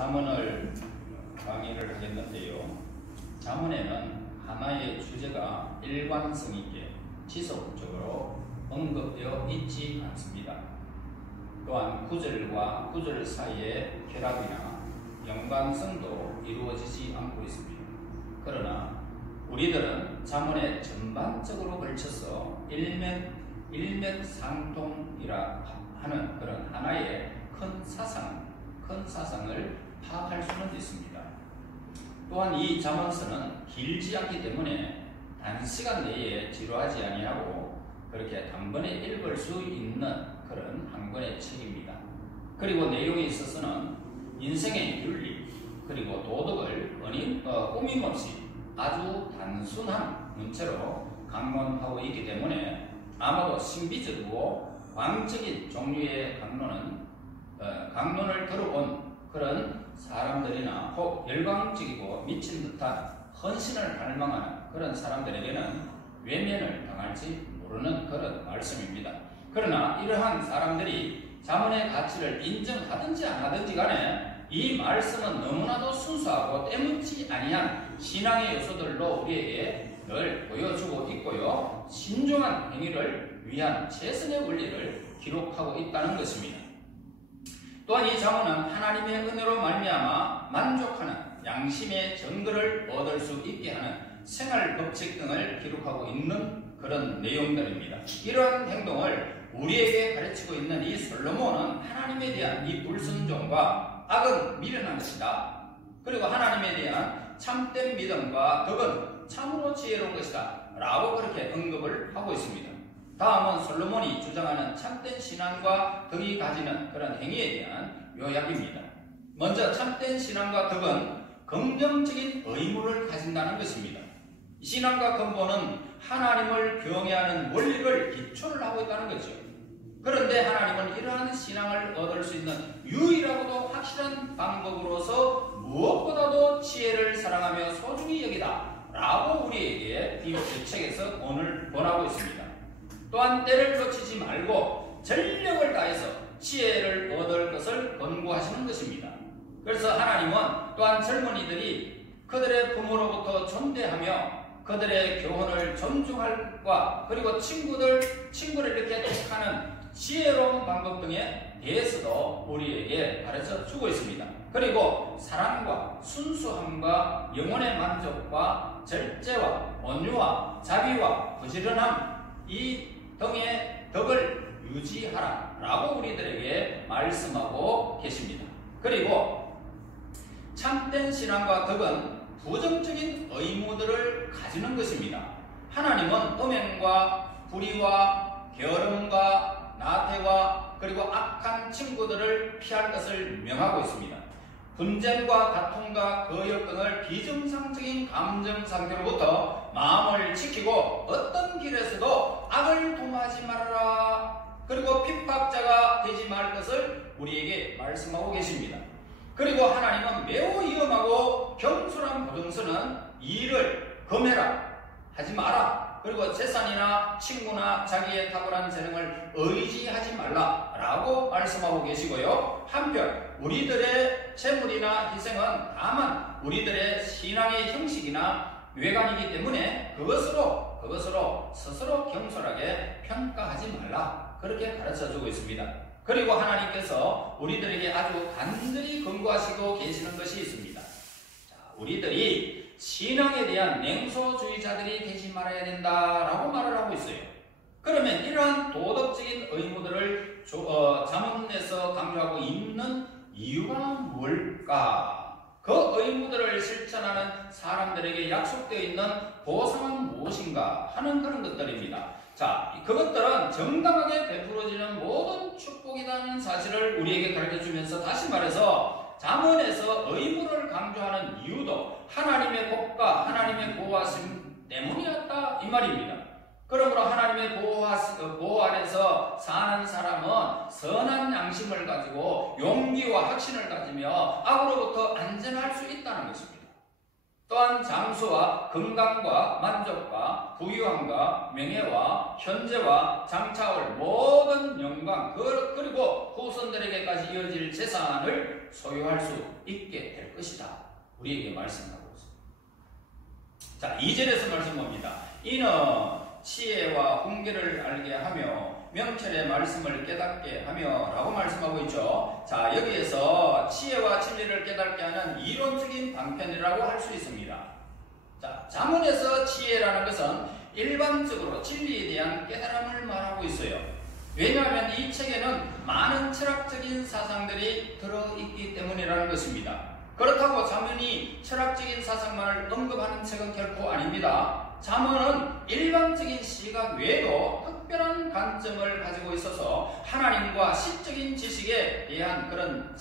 잠언을 강의를 하겠는데요. 잠언에는 하나의 주제가 일관성 있게 지속적으로 언급되어 있지 않습니다. 또한 구절과 구절 사이의 결합이나 연관성도 이루어지지 않고 있습니다. 그러나 우리들은 잠언에 전반적으로 걸쳐서 일맥상통이라 하는 그런 하나의 큰 사상을 파악할 수는 있습니다. 또한 이 잠언서는 길지 않기 때문에 단시간 내에 지루하지 아니하고 그렇게 단번에 읽을 수 있는 그런 한 권의 책입니다. 그리고 내용에 있어서는 인생의 윤리 그리고 도덕을 꾸밈없이 아주 단순한 문체로 강론하고 있기 때문에 아마도 신비적이고 광적인 종류의 강론을 들어온 그런 사람들이나 혹 열광적이고 미친 듯한 헌신을 갈망하는 그런 사람들에게는 외면을 당할지 모르는 그런 말씀입니다. 그러나 이러한 사람들이 잠언의 가치를 인정하든지 안 하든지 간에 이 말씀은 너무나도 순수하고 때묻지 아니한 신앙의 요소들로 우리에게 늘 보여주고 있고요. 신중한 행위를 위한 최선의 원리를 기록하고 있다는 것입니다. 또한 이 잠언은 하나님의 은혜로 말미암아 만족하는 양심의 증거를 얻을 수 있게 하는 생활 법칙 등을 기록하고 있는 그런 내용들입니다. 이러한 행동을 우리에게 가르치고 있는 이 솔로몬은 하나님에 대한 이 불순종과 악은 미련한 것이다. 그리고 하나님에 대한 참된 믿음과 덕은 참으로 지혜로운 것이다. 라고 그렇게 언급을 하고 있습니다. 다음은 솔로몬이 주장하는 참된 신앙과 덕이 가지는 그런 행위에 대한 요약입니다. 먼저 참된 신앙과 덕은 긍정적인 의무를 가진다는 것입니다. 신앙과 근본은 하나님을 경외하는 원리를 기초를 하고 있다는 거죠. 그런데 하나님은 이러한 신앙을 얻을 수 있는 유일하고도 확실한 방법으로서 무엇보다도 지혜를 사랑하며 소중히 여기다 라고 우리에게 이 책에서 오늘 권하고 있습니다. 또한 때를 놓치지 말고 전력을 다해서 지혜를 얻을 것을 권고하시는 것입니다. 그래서 하나님은 또한 젊은이들이 그들의 부모로부터 존대하며 그들의 교훈을 존중할과 그리고 친구를 이렇게 택하는 지혜로운 방법 등에 대해서도 우리에게 가르쳐 주고 있습니다. 그리고 사랑과 순수함과 영혼의 만족과 절제와 온유와 자비와 부지런함 이 등의 덕을 유지하라 라고 우리들에게 말씀하고 계십니다. 그리고 참된 신앙과 덕은 부정적인 의무들을 가지는 것입니다. 하나님은 음행과 불의와 게으름과 나태와 그리고 악한 친구들을 피할 것을 명하고 있습니다. 분쟁과 다툼과 거역 등을 비정상적인 감정 상태로부터 마음을 지키고 어떤 길에서도 악을 도모하지 말아라. 그리고 핍박자가 되지 말 것을 우리에게 말씀하고 계십니다. 그리고 하나님은 매우 위험하고 경솔한 보증서는 이를 금해라 하지 마라. 그리고 재산이나 친구나 자기의 탁월한 재능을 의지하지 말라 라고 말씀하고 계시고요. 한편 우리들의 재물이나 희생은 다만 우리들의 신앙의 형식이나 외관이기 때문에 그것으로 스스로 경솔하게 평가하지 말라 그렇게 가르쳐주고 있습니다. 그리고 하나님께서 우리들에게 아주 간절히 권고하시고 계시는 것이 있습니다. 자, 우리들이 신앙에 대한 냉소주의자들이 되지 말아야 된다라고 말을 하고 있어요. 그러면 이러한 도덕적인 의무들을 잠언에서 강조하고 있는 이유가 뭘까? 그 의무들을 실천하는 사람들에게 약속되어 있는 보상은 무엇인가 하는 그런 것들입니다. 자, 그것들은 정당하게 베풀어지는 모든 축복이라는 사실을 우리에게 가르쳐주면서 다시 말해서 잠언에서 의무를 강조하는 이유도 하나님의 복과 하나님의 보호하심 때문이었다 이 말입니다. 그러므로 하나님의 보호 아래서 사는 사람은 선한 양심을 가지고 용기와 확신을 가지며 악으로부터 안전할 수 있다는 것입니다. 또한 장수와 건강과 만족과 부유함과 명예와 현재와 장차올 모든 영광 그리고 후손들에게까지 이어질 진실 재산을 소유할 수 있게 될 것이다. 우리에게 말씀하고 있습니다. 자, 2절에서 말씀 봅니다. 이는 지혜와 훈계를 알게 하며 명철의 말씀을 깨닫게 하며 라고 말씀하고 있죠. 자, 여기에서 지혜와 진리를 깨닫게 하는 이론적인 방편이라고 할 수 있습니다. 자, 잠언에서 지혜라는 것은 일반적으로 진리에 대한 깨달음을 말하고 있어요. 왜냐하면 이 책에는 많은 철학적인 사상들이 들어있기 때문이라는 것입니다. 그렇다고 잠언이 철학적인 사상만을 언급하는 책은 결코 아닙니다. 잠언은 일반적인 시각 외에도 특별한 관점을 가지고 있어서 하나님과 시적인 지식에 대한 그런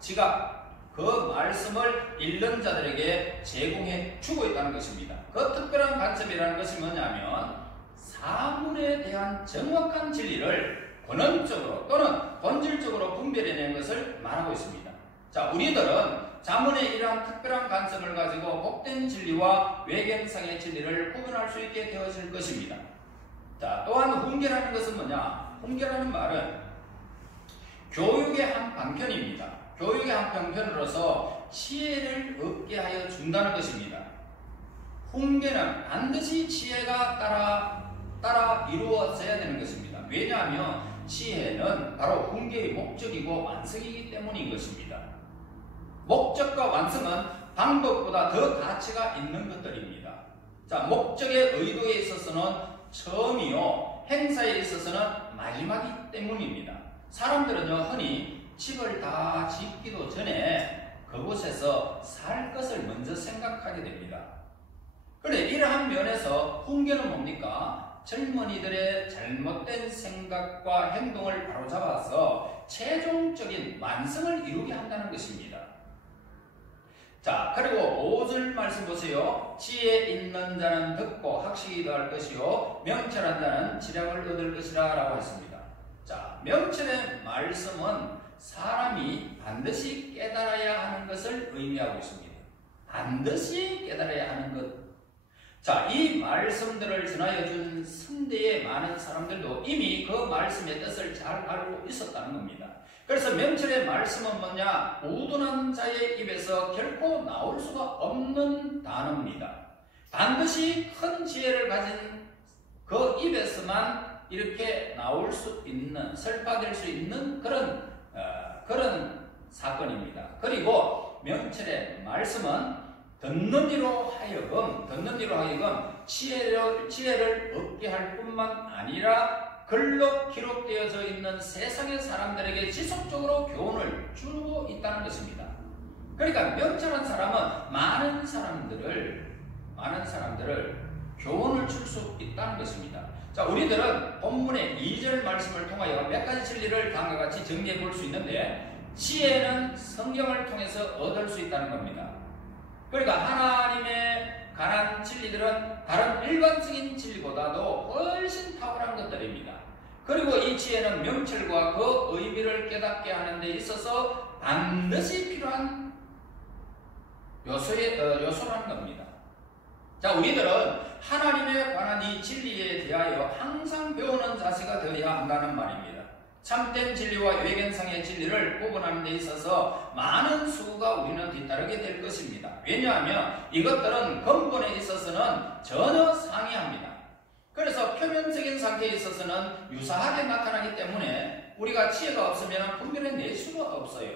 지각, 그 말씀을 읽는 자들에게 제공해 주고 있다는 것입니다. 그 특별한 관점이라는 것이 뭐냐면 사물에 대한 정확한 진리를 근원적으로 또는 본질적으로 분별해낸 것을 말하고 있습니다. 자, 우리들은 잠언의 이러한 특별한 관점을 가지고 복된 진리와 외견상의 진리를 구분할 수 있게 되어질 것입니다. 자, 또한 훈계라는 것은 뭐냐? 훈계라는 말은 교육의 한 방편입니다. 교육의 한 방편으로서 지혜를 얻게 하여 준다는 것입니다. 훈계는 반드시 지혜가 따라 이루어져야 되는 것입니다. 왜냐하면 지혜는 바로 훈계의 목적이고 완성이기 때문인 것입니다. 목적과 완성은 방법보다 더 가치가 있는 것들입니다. 자, 목적의 의도에 있어서는 처음이요, 행사에 있어서는 마지막이기 때문입니다. 사람들은요, 흔히 집을 다 짓기도 전에 그곳에서 살 것을 먼저 생각하게 됩니다. 그런데 이러한 면에서 훈계는 뭡니까? 젊은이들의 잘못된 생각과 행동을 바로잡아서 최종적인 완성을 이루게 한다는 것입니다. 자, 그리고 5절 말씀 보세요. 지혜 있는 자는 듣고 학식이 더할 것이요 명철한 자는 지략을 얻을 것이라 라고 했습니다. 자, 명철의 말씀은 사람이 반드시 깨달아야 하는 것을 의미하고 있습니다. 반드시 깨달아야 하는 것. 자, 이 말씀들을 전하여 준 선대의 많은 사람들도 이미 그 말씀의 뜻을 잘 알고 있었다는 겁니다. 그래서 명철의 말씀은 뭐냐? 우둔한 자의 입에서 결코 나올 수가 없는 단어입니다. 반드시 큰 지혜를 가진 그 입에서만 이렇게 나올 수 있는, 설파될 수 있는 그런 사건입니다. 그리고 명철의 말씀은 듣는 이로 하여금 지혜를 얻게 할 뿐만 아니라 글로 기록되어져 있는 세상의 사람들에게 지속적으로 교훈을 주고 있다는 것입니다. 그러니까 명철한 사람은 많은 사람들을 교훈을 줄 수 있다는 것입니다. 자, 우리들은 본문의 2절 말씀을 통하여 몇 가지 진리를 다음과 같이 정리해 볼 수 있는데, 지혜는 성경을 통해서 얻을 수 있다는 겁니다. 그러니까 하나님에 관한 진리들은 다른 일반적인 진리보다도 훨씬 탁월한 것들입니다. 그리고 이 지혜는 명철과 그 의미를 깨닫게 하는 데 있어서 반드시 필요한 요소라는 겁니다. 자, 우리들은 하나님에 관한 이 진리에 대하여 항상 배우는 자세가 되어야 한다는 말입니다. 참된 진리와 외견상의 진리를 구분하는 데 있어서 많은 수가 우리는 뒤따르게 될 것입니다. 왜냐하면 이것들은 근본에 있어서는 전혀 상이합니다. 그래서 표면적인 상태에 있어서는 유사하게 나타나기 때문에 우리가 지혜가 없으면 분별해낼 수가 없어요.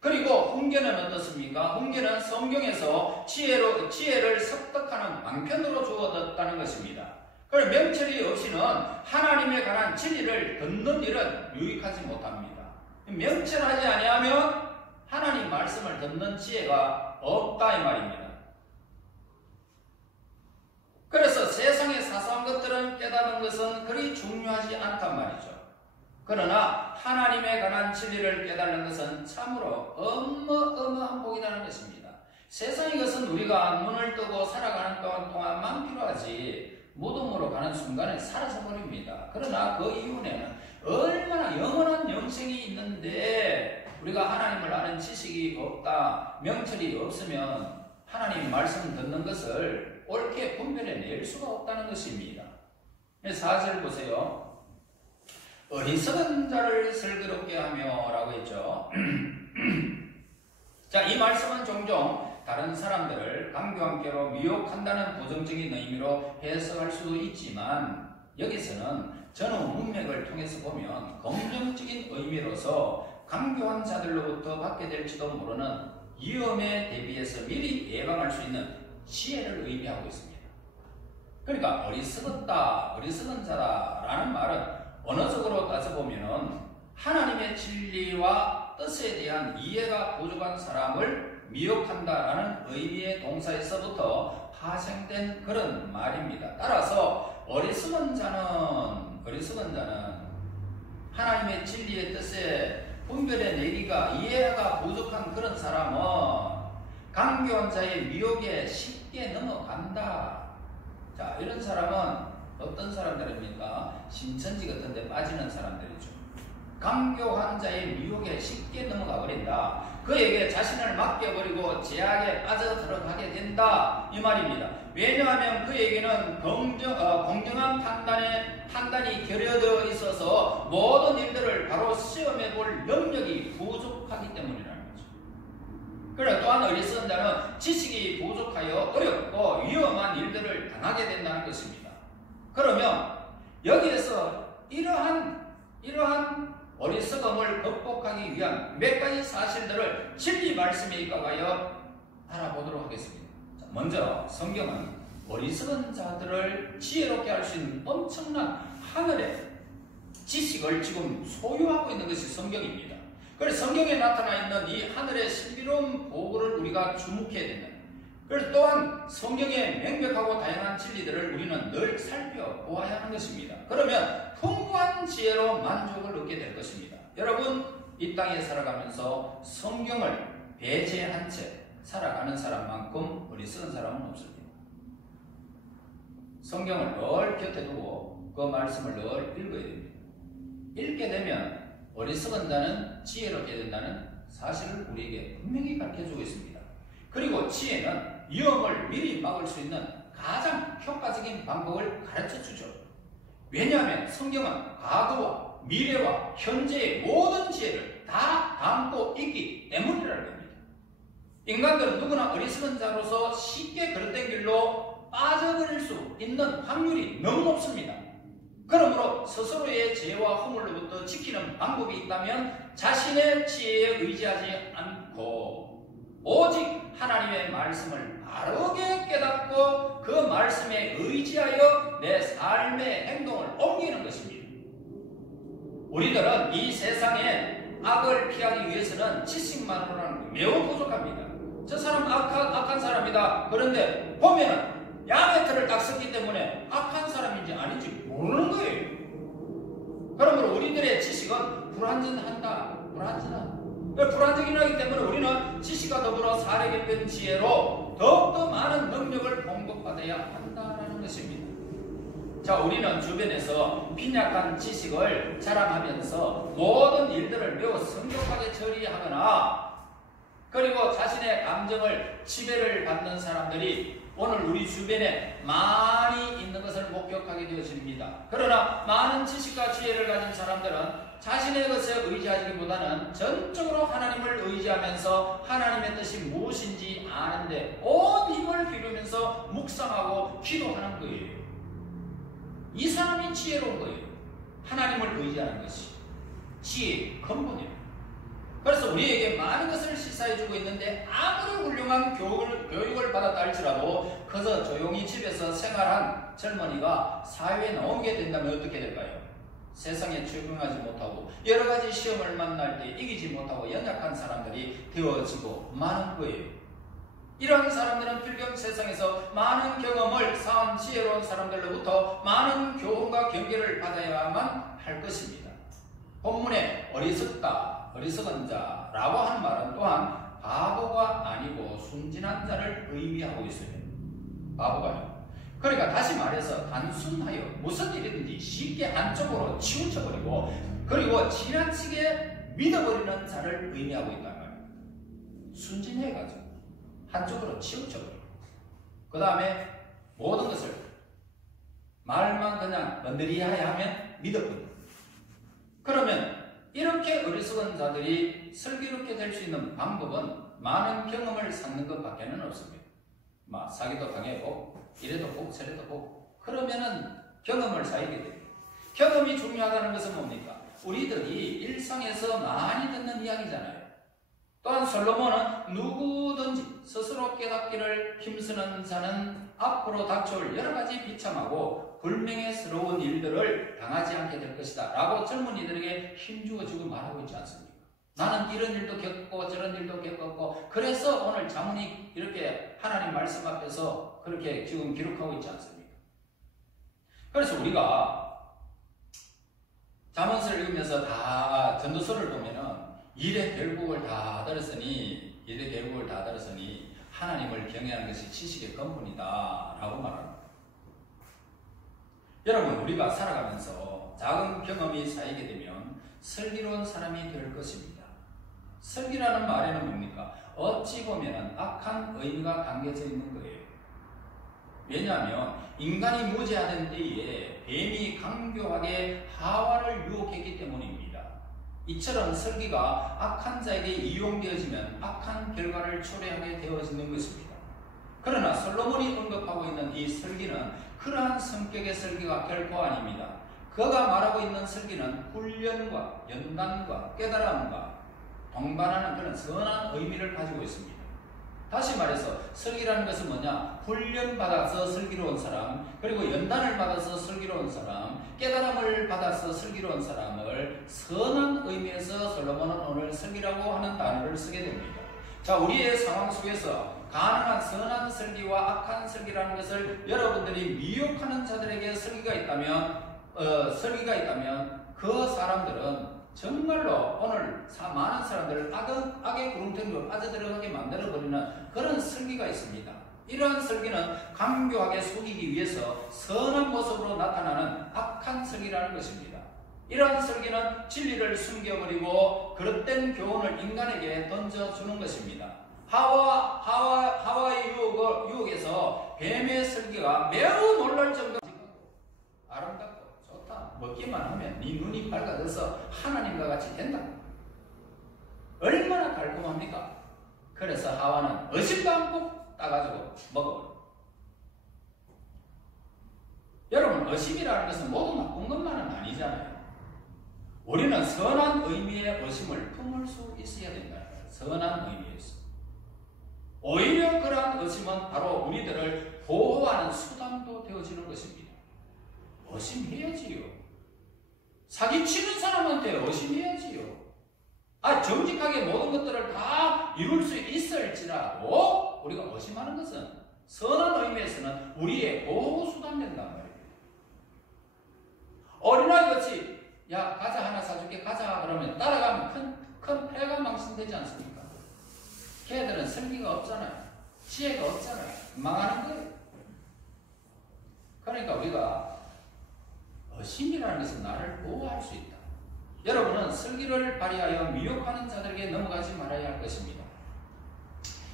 그리고 훈계는 어떻습니까? 훈계는 성경에서 지혜를 습득하는 방편으로 주어졌다는 것입니다. 그럼 명철이 없이는 하나님에 관한 진리를 듣는 일은 유익하지 못합니다. 명철하지 아니하면 하나님 말씀을 듣는 지혜가 없다 이 말입니다. 그래서 세상의 사소한 것들은 깨닫는 것은 그리 중요하지 않단 말이죠. 그러나 하나님에 관한 진리를 깨닫는 것은 참으로 어마어마한 복이라는 것입니다. 세상의 것은 우리가 눈을 뜨고 살아가는 동안만 필요하지 무덤으로 가는 순간에 사라져버립니다. 그러나 그 이후에는 얼마나 영원한 영생이 있는데 우리가 하나님을 아는 지식이 없다, 명철이 없으면 하나님 말씀 듣는 것을 옳게 분별해낼 수가 없다는 것입니다. 4절 보세요. 어리석은 자를 슬기롭게 하며 라고 했죠. 있죠. 자, 이 말씀은 종종 다른 사람들을 강교한께로 미혹한다는 부정적인 의미로 해석할 수도 있지만 여기서는 전후 문맥을 통해서 보면 긍정적인 의미로서 강교한 자들로부터 받게 될지도 모르는 위험에 대비해서 미리 예방할 수 있는 지혜를 의미하고 있습니다. 그러니까 어리석은 자다라는 말은 언어적으로 따져보면 하나님의 진리와 뜻에 대한 이해가 부족한 사람을 미혹한다라는 의미의 동사에서부터 파생된 그런 말입니다. 따라서 어리석은 자는 하나님의 진리의 뜻에 분별해 내기가 이해가 부족한 그런 사람은 강교한 자의 미혹에 쉽게 넘어간다. 자, 이런 사람은 어떤 사람들입니까? 신천지 같은 데 빠지는 사람들이죠. 강교한 자의 미혹에 쉽게 넘어가 버린다. 그에게 자신을 맡겨버리고 제약에 빠져들어가게 된다. 이 말입니다. 왜냐하면 그에게는 공정한 판단이 결여되어 있어서 모든 일들을 바로 시험해 볼 능력이 부족하기 때문이라는 거죠. 그리고 또한 어리석은 자는 지식이 부족하여 어렵고 위험한 일들을 당하게 된다는 것입니다. 그러면 여기에서 이러한 어리석음을 극복하기 위한 몇 가지 사실들을 진리 말씀에 입각하여 알아보도록 하겠습니다. 자, 먼저 성경은 어리석은 자들을 지혜롭게 할 수 있는 엄청난 하늘의 지식을 지금 소유하고 있는 것이 성경입니다. 그래서 성경에 나타나 있는 이 하늘의 신비로운 보고를 우리가 주목해야 된다. 그래서 또한 성경의 명백하고 다양한 진리들을 우리는 늘 살펴보아야 하는 것입니다. 그러면 풍부한 지혜로 만족을 얻게 될 것입니다. 여러분, 이 땅에 살아가면서 성경을 배제한 채 살아가는 사람만큼 어리석은 사람은 없습니다. 성경을 늘 곁에 두고 그 말씀을 늘 읽어야 됩니다. 읽게 되면 어리석은 자는 지혜롭게 된다는 사실을 우리에게 분명히 가르쳐주고 있습니다. 그리고 지혜는 위험을 미리 막을 수 있는 가장 효과적인 방법을 가르쳐주죠. 왜냐하면 성경은 과거와 미래와 현재의 모든 지혜를 다 담고 있기 때문이라는 겁니다. 인간들은 누구나 어리석은 자로서 쉽게 그릇된 길로 빠져버릴 수 있는 확률이 너무 높습니다. 그러므로 스스로의 죄와 허물로부터 지키는 방법이 있다면 자신의 지혜에 의지하지 않고 오직 하나님의 말씀을 바르게 깨닫고 그 말씀에 의지하여 내 삶의 행동을 옮기는 것입니다. 우리들은 이 세상에 악을 피하기 위해서는 지식만으로는 매우 부족합니다. 저 사람 악한 사람이다. 그런데 보면은 양의 틀을 딱 썼기 때문에 악한 사람인지 아닌지 모르는 거예요. 그러므로 우리들의 지식은 불완전하기 때문에 우리는 지식과 더불어 사례 깊은 지혜로 더욱더 많은 능력을 공급받아야 한다는 것입니다. 자, 우리는 주변에서 빈약한 지식을 자랑하면서 모든 일들을 매우 성급하게 처리하거나 그리고 자신의 감정을 지배를 받는 사람들이 오늘 우리 주변에 많이 있는 것을 목격하게 되어집니다. 그러나 많은 지식과 지혜를 가진 사람들은 자신의 것에 의지하기보다는 전적으로 하나님을 의지하면서 하나님의 뜻이 무엇인지 아는데 온 힘을 기울이면서 묵상하고 기도하는 거예요. 이 사람이 지혜로운 거예요. 하나님을 의지하는 것이 지혜의 근본이에요. 그래서 우리에게 많은 것을 시사해주고 있는데 아무리 훌륭한 교육을 받았다 할지라도 그저 조용히 집에서 생활한 젊은이가 사회에 나오게 된다면 어떻게 될까요? 세상에 적응하지 못하고 여러 가지 시험을 만날 때 이기지 못하고 연약한 사람들이 되어지고 많은 거예요. 이러한 사람들은 필경 세상에서 많은 경험을 쌓은 지혜로운 사람들로부터 많은 교훈과 경계를 받아야만 할 것입니다. 본문에 어리석은 자라고 하는 말은 또한 바보가 아니고 순진한 자를 의미하고 있어요. 바보가요. 그러니까 다시 말해서 단순하여 무슨 일이든지 쉽게 한쪽으로 치우쳐버리고 그리고 지나치게 믿어버리는 자를 의미하고 있단 말이에요. 순진해가지고 한쪽으로 치우쳐버리고 그 다음에 모든 것을 말만 그냥 건드려야 하면 믿어버리고 그러면 이렇게 어리석은 자들이 슬기롭게 될 수 있는 방법은 많은 경험을 쌓는 것밖에는 없습니다. 사기도 당해보고 이래도 보고 저래도 보고 그러면은 경험을 쌓이게 됩니다. 경험이 중요하다는 것은 뭡니까? 우리들이 일상에서 많이 듣는 이야기잖아요. 또한 솔로몬은 누구든지 스스로 깨닫기를 힘쓰는 자는 앞으로 닥쳐올 여러 가지 비참하고 불명예스러운 일들을 당하지 않게 될 것이다 라고 젊은이들에게 힘주어주고 말하고 있지 않습니까? 나는 이런 일도 겪고 저런 일도 겪었고 그래서 오늘 자문이 이렇게 하나님 말씀 앞에서 그렇게 지금 기록하고 있지 않습니까? 그래서 우리가 잠언서를 읽으면서 다 전도서를 보면은 일의 결국을 다 들었으니 하나님을 경외하는 것이 지식의根本이다 라고 말합니다. 여러분, 우리가 살아가면서 작은 경험이 쌓이게 되면 슬기로운 사람이 될 것입니다. 슬기라는 말에는 뭡니까? 어찌 보면 악한 의미가 담겨져 있는 거예요. 왜냐하면 인간이 무죄하던 때에 뱀이 강교하게 하와를 유혹했기 때문입니다. 이처럼 슬기가 악한 자에게 이용되어지면 악한 결과를 초래하게 되어지는 것입니다. 그러나 솔로몬이 언급하고 있는 이 슬기는 그러한 성격의 슬기가 결코 아닙니다. 그가 말하고 있는 슬기는 훈련과 연단과 깨달음과 동반하는 그런 선한 의미를 가지고 있습니다. 다시 말해서 슬기라는 것은 뭐냐? 훈련받아서 슬기로운 사람, 그리고 연단을 받아서 슬기로운 사람, 깨달음을 받아서 슬기로운 사람을 선한 의미에서 솔로몬은 오늘 슬기라고 하는 단어를 쓰게 됩니다. 자, 우리의 상황 속에서 가능한 선한 슬기와 악한 슬기라는 것을 여러분들이 미혹하는 자들에게 슬기가 있다면 그 사람들은 정말로 오늘 많은 사람들을 악의 구렁텅이로 빠져들어가게 만들어버리는 그런 슬기가 있습니다. 이러한 슬기는 강교하게 속이기 위해서 선한 모습으로 나타나는 악한 슬기라는 것입니다. 이러한 슬기는 진리를 숨겨버리고 그릇된 교훈을 인간에게 던져주는 것입니다. 하와의 유혹에서 뱀의 슬기가 매우 놀랄 정도로 아름답고 좋다. 먹기만 하면 네 눈이 밝아져서 하나님과 같이 된다. 얼마나 달콤합니까? 그래서 하와는 의심도 않고 따가지고 먹어버려. 여러분, 의심이라는 것은 모두 나쁜 것만은 아니잖아요. 우리는 선한 의미의 의심을 품을 수 있어야 된다. 선한 의미에서. 오히려 그러한 의심은 바로 우리들을 보호하는 수단도 되어지는 것입니다. 의심해야지요. 사기치는 사람한테 의심해야지요. 정직하게 모든 것들을 다 이룰 수 있을지라도 우리가 의심하는 것은 선한 의미에서는 우리의 보호수단 된단 말이에요. 어린아이같이 야, 과자 하나 사줄게, 가자 그러면 따라가면 큰 폐가 망신되지 않습니까? 걔들은 슬기가 없잖아요. 지혜가 없잖아요. 망하는 거예요. 그러니까 우리가 의심이라는 것은 나를 보호할 수 있다. 여러분은 슬기를 발휘하여 미혹하는 자들에게 넘어가지 말아야 할 것입니다.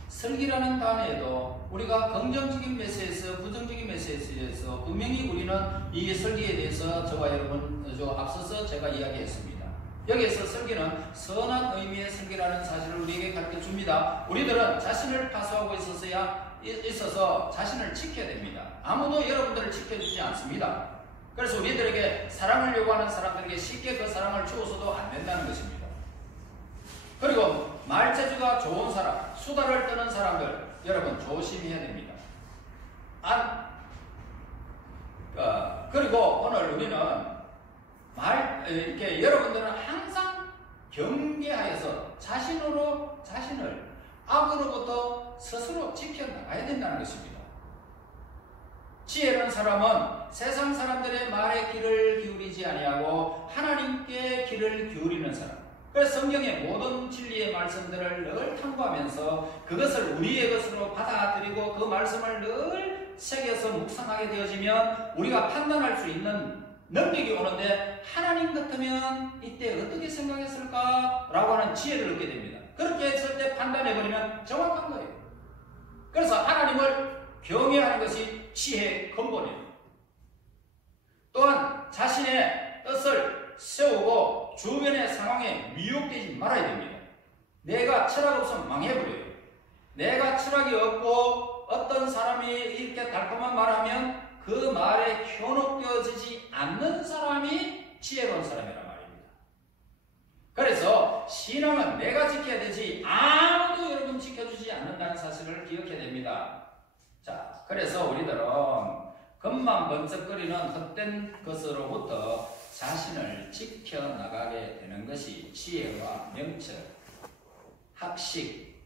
슬기라는 단어에도 우리가 긍정적인 메시지에서 부정적인 메시지에서 분명히 우리는 이 슬기에 대해서 저와 여러분 앞서서 제가 이야기했습니다. 여기에서 슬기는 선한 의미의 슬기라는 사실을 우리에게 가르쳐 줍니다. 우리들은 자신을 파수하고 있어서 자신을 지켜야 됩니다. 아무도 여러분들을 지켜주지 않습니다. 그래서 우리들에게 사랑을 요구하는 사람들에게 쉽게 그 사랑을 주어서도 안 된다는 것입니다. 그리고 말재주가 좋은 사람, 수다를 떠는 사람들, 여러분 조심해야 됩니다. 그리고 오늘 우리는 이렇게 여러분들은 항상 경계하여서 자신을 악으로부터 스스로 지켜나가야 된다는 것입니다. 지혜로운 사람은 세상 사람들의 말에 귀를 기울이지 아니하고 하나님께 귀를 기울이는 사람. 그래서 성경의 모든 진리의 말씀들을 늘 탐구하면서 그것을 우리의 것으로 받아들이고 그 말씀을 늘 새겨서 묵상하게 되어지면 우리가 판단할 수 있는 능력이 오는데 하나님 같으면 이때 어떻게 생각했을까? 라고 하는 지혜를 얻게 됩니다. 그렇게 했을 때 판단해버리면 정확한 거예요. 그래서 하나님을 경외하는 것이 지혜의 근본이에요. 또한 자신의 뜻을 세우고 주변의 상황에 미혹되지 말아야 됩니다. 내가 철학 없으면 망해버려요. 내가 철학이 없고 어떤 사람이 이렇게 달콤한 말하면 그 말에 현혹되어지지 않는 사람이 지혜로운 사람이란 말입니다. 그래서 신앙은 내가 지켜야 되지 아무도 여러분 지켜주지 않는다는 사실을 기억해야 됩니다. 자, 그래서 우리들은 겉만 번쩍거리는 헛된 것으로부터 자신을 지켜나가게 되는 것이 지혜와 명철, 학식,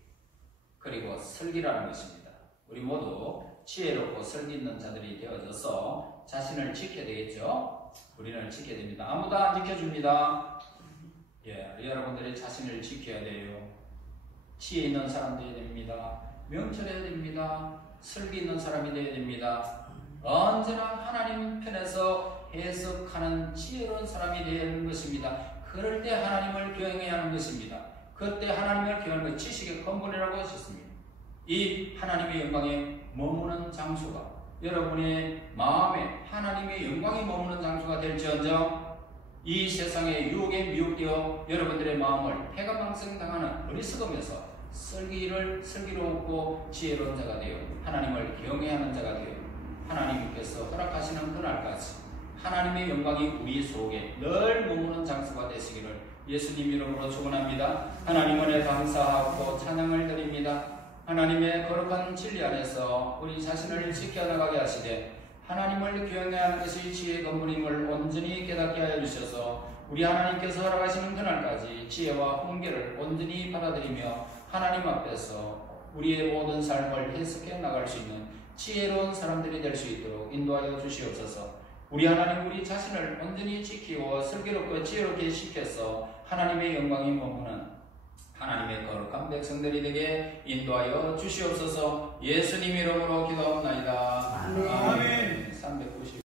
그리고 설기라는 것입니다. 우리 모두 지혜롭고 설기 있는 자들이 되어져서 자신을 지켜야 되겠죠? 우리는 지켜야 됩니다. 아무도 안 지켜줍니다. 예, 여러분들이 자신을 지켜야 돼요. 지혜 있는 사람 되어야 됩니다. 명철해야 됩니다. 설기 있는 사람이 되어야 됩니다. 언제나 하나님 편에서 해석하는 지혜로운 사람이 되어야 하는 것입니다. 그럴 때 하나님을 경외해야 하는 것입니다. 그때 하나님을 경외하는 것 지식의 근본이라고 하셨습니다. 이 하나님의 영광에 머무는 장소가 여러분의 마음에 하나님의 영광이 머무는 장소가 될지언정 이 세상의 유혹에 미혹되어 여러분들의 마음을 패가망성당하는 어리석음에서 슬기로웠고 지혜로운 자가 되어 하나님을 경외하는 자가 되어 하나님께서 허락하시는 그날까지 하나님의 영광이 우리 속에 늘 머무는 장소가 되시기를 예수님 이름으로 축원합니다. 하나님 은혜 감사하고 찬양을 드립니다. 하나님의 거룩한 진리 안에서 우리 자신을 지켜나가게 하시되 하나님을 경외하는 것이 지혜의 근본임을 온전히 깨닫게 하여 주셔서 우리 하나님께서 허락하시는 그날까지 지혜와 훈계를 온전히 받아들이며 하나님 앞에서 우리의 모든 삶을 해석해 나갈 수 있는 지혜로운 사람들이 될 수 있도록 인도하여 주시옵소서. 우리 하나님 우리 자신을 온전히 지키고 슬기롭고 지혜롭게 시켜서 하나님의 영광이 머무는 하나님의 거룩한 백성들이 되게 인도하여 주시옵소서. 예수님 이름으로 기도합나이다.